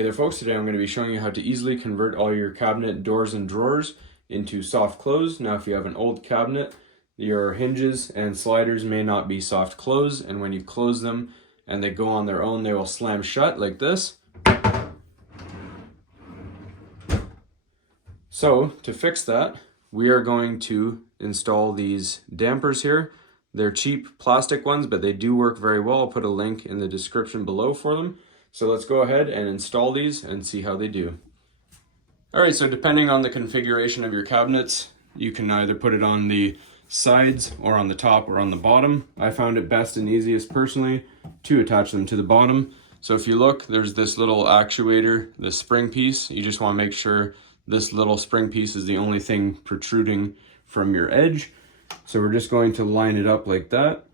Hey there folks, today I'm going to be showing you how to easily convert all your cabinet doors and drawers into soft close. Now if you have an old cabinet, your hinges and sliders may not be soft close, and when you close them and they go on their own, they will slam shut like this. So to fix that, we are going to install these dampers here. They're cheap plastic ones, but they do work very well. I'll put a link in the description below for them. So let's go ahead and install these and see how they do. All right, so depending on the configuration of your cabinets, you can either put it on the sides or on the top or on the bottom. I found it best and easiest personally to attach them to the bottom. So if you look, there's this little actuator, this spring piece. You just want to make sure this little spring piece is the only thing protruding from your edge. So we're just going to line it up like that,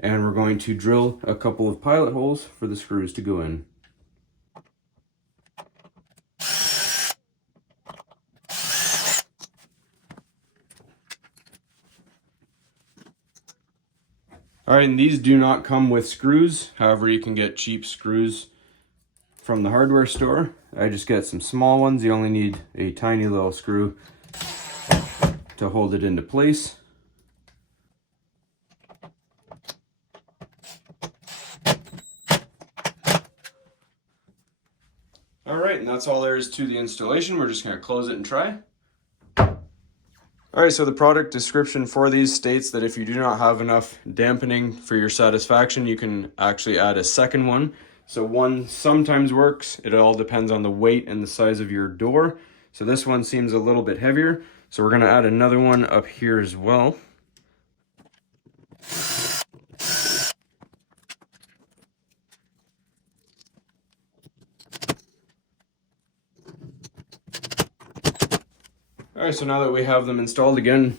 and we're going to drill a couple of pilot holes for the screws to go in. All right, and these do not come with screws. However, you can get cheap screws from the hardware store. I just get some small ones. You only need a tiny little screw to hold it into place. All right, and that's all there is to the installation. We're just going to close it and try. All right, so the product description for these states that if you do not have enough dampening for your satisfaction, you can actually add a second one. So one sometimes works. It all depends on the weight and the size of your door. So this one seems a little bit heavier. So we're going to add another one up here as well. All right, so now that we have them installed again,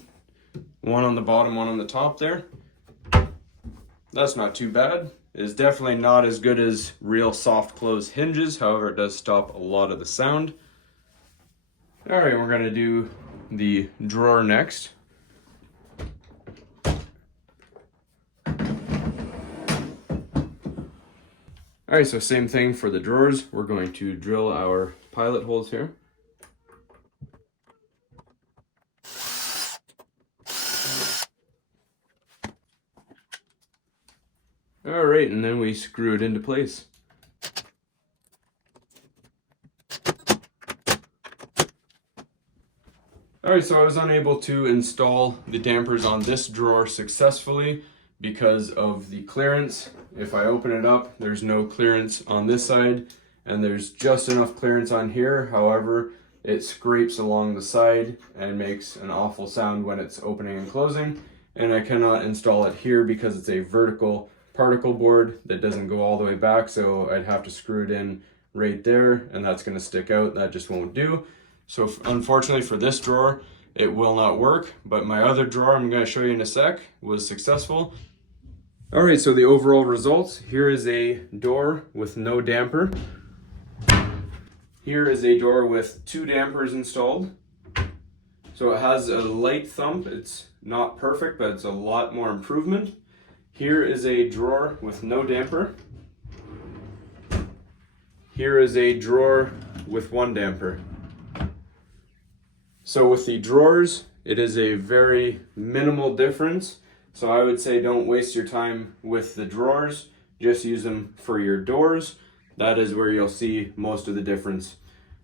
one on the bottom, one on the top there, that's not too bad. It's definitely not as good as real soft close hinges. However, it does stop a lot of the sound. All right, we're gonna do the drawer next. All right, so same thing for the drawers. We're going to drill our pilot holes here. All right, and then we screw it into place. All right, so I was unable to install the dampers on this drawer successfully because of the clearance. If I open it up, there's no clearance on this side, and there's just enough clearance on here. However, it scrapes along the side and makes an awful sound when it's opening and closing, and I cannot install it here because it's a vertical particle board that doesn't go all the way back, so I'd have to screw it in right there, and that's going to stick out. That just won't do. So unfortunately for this drawer, it will not work, but my other drawer I'm going to show you in a sec was successful. All right, so the overall results, here is a door with no damper. Here is a door with 2 dampers installed. So it has a light thump. It's not perfect, but it's a lot more improvement. Here is a drawer with no damper. Here is a drawer with 1 damper. So with the drawers, it is a very minimal difference. So I would say don't waste your time with the drawers. Just use them for your doors. That is where you'll see most of the difference.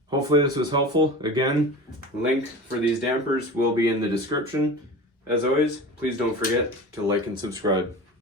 Hopefully this was helpful. Again, link for these dampers will be in the description. As always, please don't forget to like and subscribe.